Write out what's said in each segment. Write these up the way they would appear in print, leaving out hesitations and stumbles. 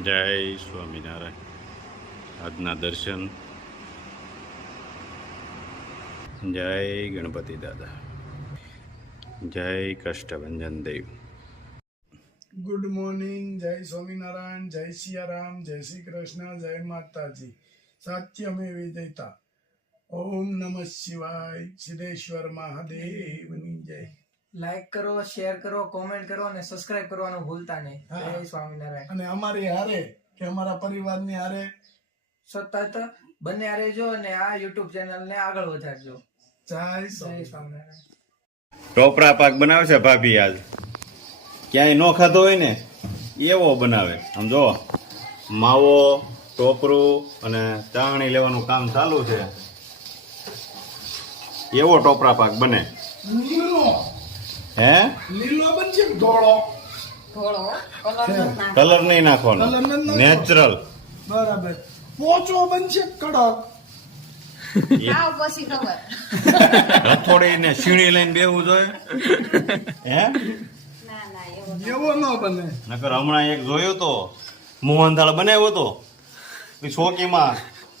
જય સ્વામિનારાયણ. આજના દર્શન. જય ગણપતિ દાદા. જય કષ્ટભંજન દેવ. Good morning. જય સ્વામિનારાયણ. જય સિયારામ. જય શ્રી કૃષ્ણ. જય માતાજી. સત્યમેવ જયતા. ઓમ નમઃ શિવાય. સિદ્ધેશ્વર મહાદેવની જય. લાઈક કરો, શેર કરો, કોમેન્ટ કરો અને સબસ્ક્રાઇબ કરવાનું ભૂલતા નહીં. જય સ્વામિનારાયણ. અને અમારી હારે કે અમારા પરિવારની હારે સતત બંને હારે જો અને આ યુટ્યુબ ચેનલ ને આગળ વધારજો. જય જય સ્વામિનારાયણ. સ્વામિનારાયણ. ટોપરા પાક બનાવે છે ભાભી. આજ ક્યાંય નો ખાધો હોય ને એવો બનાવે. આમ જો માવો, ટોપરું અને ચાણી લેવાનું કામ ચાલુ છે. એવો ટોપરા પાક બને. લીલો હે લીલો બનશે કે ધોળો? કલર નહીં નાખવાનો, Colour નથી નાખવાનો. નેચરલ. બરાબર. પોચો બનશે કે કડક? રથોડી ને સીણી લઈને બેહવું જોઈએ. હે એવો ન બને. નકર હમણાં એક જોયો તો મોહનથાળ બનાવ્યો તો છોકીમાં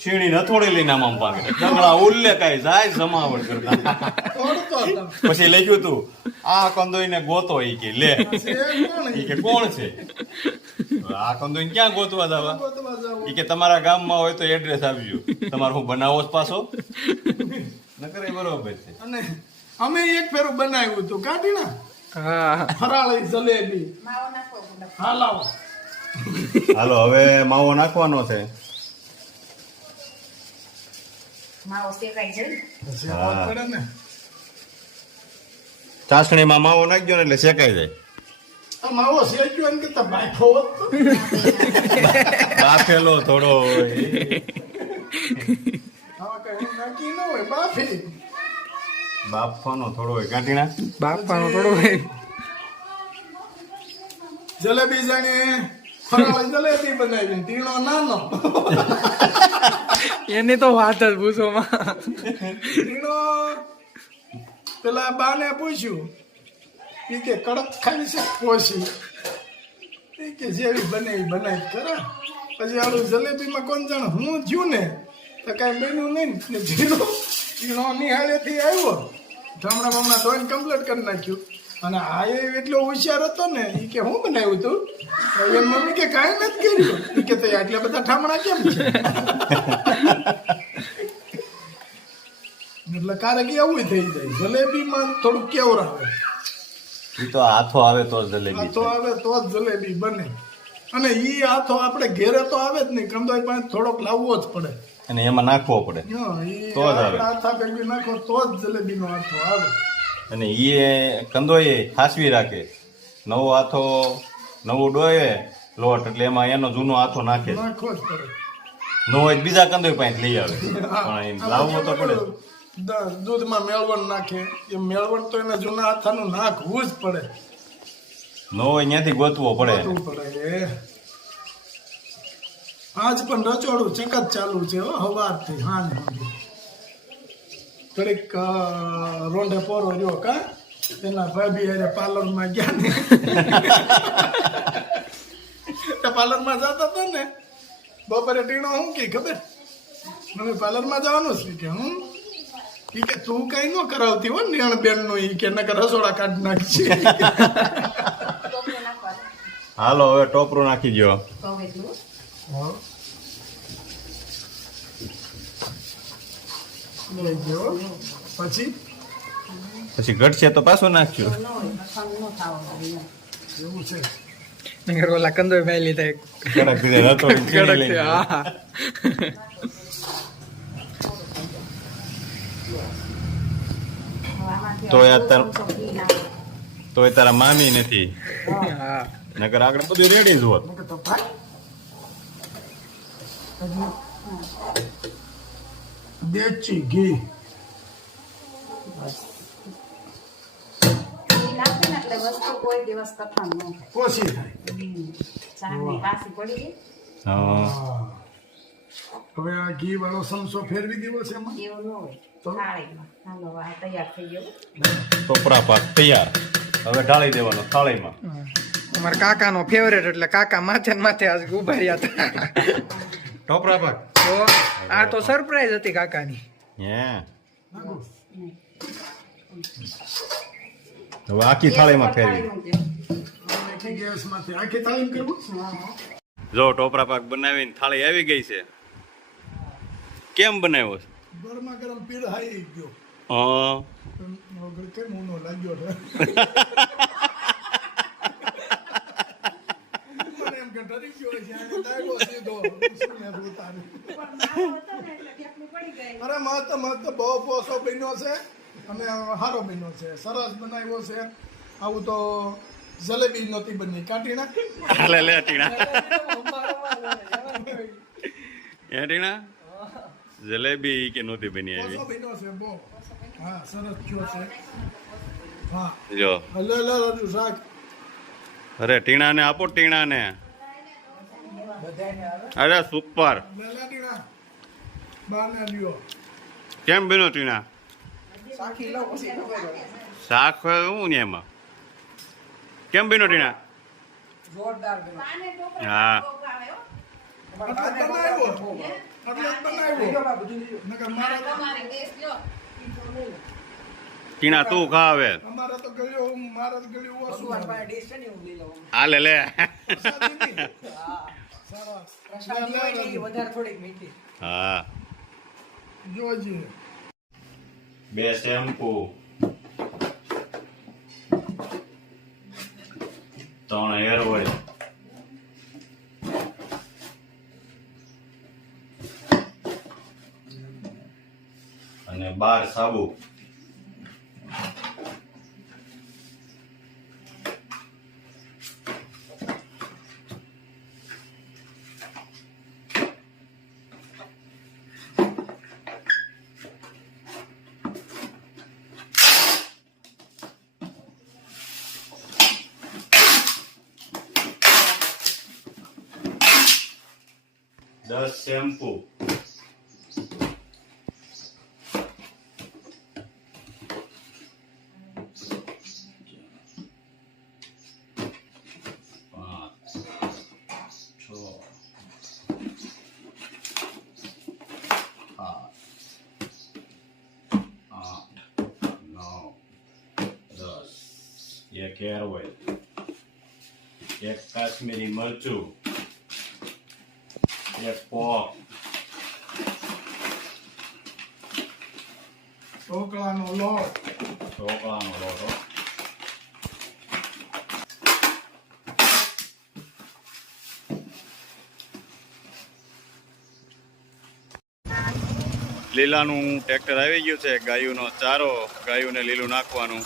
સીણી નથોડી લઈને આમ પાકે ડંગળા ઉલ્લે કાંઈ જાય જમાવટ કરતા. તોડતો હતો. પછી લખ્યું તું આ કંદોઈને ગોતો. ઈ કે લે, છે કોણ ઈ કે કોણ છે આ કંદોઈને ક્યાં ગોતવા જવા? ગોતવા જાવું? ઈ કે તમારા ગામમાં હોય તો એડ્રેસ આપજો. તમારે હું બનાવો જ પાછો. નકર એ બરોબર છે. અને અમે એક ફેરું બનાવ્યું હતું કાઢીના હા, ફરાળી જલેબી. હાલાવો. હાલો હવે માવો નાખવાનો છે. પછી હા. આવા પડે ને. ચાસણીમાં માવો નાખજો ને એટલે શેકાઈ જાય. આ માવો શેક્યો એમ કરતા બાફો હોત તો. બાફેલો થોડો હોય. આવા કઈ નક્કી ન હોય બાફી. બાફવાનો થોડો હોય. કાઢી નાખ. બાપા થોડો જલેબી જાણે ફરાળી જલેબી બનાવી તીણો નાનો. એની તો વાત જ પૂછોમાં. તીણો પેલા બાને પૂછ્યું ઈ કે કડક ખાવી છે પોસી. ઈ કે જેવી બનાવી ખરા. પછી આલું જલેબીમાં કોણ જાણે હું થયું ને તો કાંઈ બન્યું નહીં ને તીણો નિહાળેથી આવ્યો ઠમણા બમણા ધોઈને કમ્પ્લીટ કરી નાખ્યું. અને આ એટલો હોશિયાર હતો ને ઈ કે હું બનાવ્યું તું? એમ મમ્મી કે કાંઈ નથી કર્યું. ઈ કે તો આટલા બધા ઠામણા કેમ છે? એટલે કારક એવું થઈ જાય. જલેબીમાં થોડુંક કેવર આવે. ઈ તો હાથો આવે તો જ જલેબી હાથો છે. આવે તો જ જલેબી બને. અને ઈ હાથો આપણે ઘેરે તો આવે જ નહીં. કંદોઈ પાસે થોડોક લાવવો જ પડે. અને એમાં નાખવો પડે હા, ઈ તો જ આવે. આપણે હાથા ભેગી નાખો તો જ જલેબીનો હાથો આવે. અને ઈ કંદોય હાસવી રાખે. નવો હાથો નવું ડોયે લોટ એટલે એમાં એનો જૂનો હાથો નાખે. નાખવો જ પડે. નો હોય તો બીજા કંદોય પાસે લઈ આવે. પણ એમ લાવવો તો પડે. દૂધમાં મેળવણ નાખે એ મેળવણ તો એના જૂના હાથાનું નાખવું જ પડે. નો હોય ત્યાંથી ગોતવો પડે. ગોતવું પડે. આજ પણ રચોડું ચકત ચાલુ છે હો સવારથી હાંજ સુધી. થોડીક રોંઢે પોરો રહ્યો કા એના ભાભી હારે પાર્લરમાં ગયા ને પાર્લરમાં જતા હતા ને બપોરે ટીણો હું કી ખબર મને પાર્લરમાં જવાનું છે કે હું ઈ કે તું કઈ ન કરાવતી હો ને બેન નું ઈ કે નકર રસોડા કાઢી નાખી છે. હાલો હવે ટોપરું નાખી દો. હા. લઈ ગયો પછી પછી ઘટશે તો પાછું નાખજો. એવું છે. ઓલા કંદોય ભાઈ લીધા એક. કડક રીતે રતોડી ચીણી લઈને. હા. તોય તારા મામી નથી. હા. નકર આગળ બધું રેડી જ હોત. મેં કીધું ભાઈ હજી દેશી ઘી ઓછી થાય. હા. હવે આ ઘી વાળો સમસો ફેરવી દેવો છે એમાં ટોપરા પાક તૈયાર. હવે ઢાળી દેવાનો થાળીમાં. અમારા કાકાનો ફેવરેટ એટલે કાકા માથે ને માથે આજ ઉભા રહ્યા હતા. ટોપરા પાક તો આ તો સરપ્રાઈઝ હતી કાકાની. હે હવે આખી થાળીમાં ફેરવી ગેસમાંથી આખી તાલીમ કરવું. જો ટોપરા પાક બનાવીને થાળી આવી ગઈ છે. કેમ બનાવ્યો છે? ગરમા ગરમ પીળ હાઈ ગયો. હા વગર કેમ ઊનો લાગ્યો છે. મને એમ કે ડરી ગયો છે, આને લાગ્યો સીધો. શું ને ઉતારે. અરે મસ્ત બહુ પોસો બન્યો છે અને સારો બન્યો છે, સરસ બનાવ્યો છે. આવું તો જલેબી નહોતી બની, કાઢી નાખ. હાલે લે ટીણા એ ટીણા જલેબી કે નહોતી બની પોસો આવી બન્યો છે બહુ. હા સરસ થયો છે. હા જો લે લે રાજુ શાક. અરે ટીણાને આપો ટીણાને. અરે સુપર. લે લે ટીણા બહાર ના લ્યો. કેમ બન્યો ટીણા? સાખી લો પછી ખબર પડે. શાક હું ને એમાં કેમ બન્યો ટીણા? જોરદાર બન્યું. હા એટલે જ બનાવ્યો. નકર ટીણા તું ખા હવે. અમારે તો ગળ્યો મારે તો ગળ્યું ઓછું ભગવાન આવે. પાસે ડીશ છે ને હું લઈ લઉં. હાલે લે પ્રસાદી ની. હા. સરસ. પ્રસાદી હોય ને ઈ વધારે થોડીક મીઠી. હા જોજે. 2 શેમ્પુ 3 હેર ઓઇલ અને 12 સાબુ. દસ શેમ્પુ એક હેર ઓઇલ, એક કાશ્મીરી મરચું, એક પોક, ઢોકળાનો લોટ. ઢોકળાનો લોટ. લીલાનું ટ્રેક્ટર આવી ગયું છે. ગાયુંનો ચારો, ગાયુંને લીલું નાખવાનું.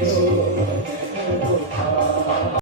Oh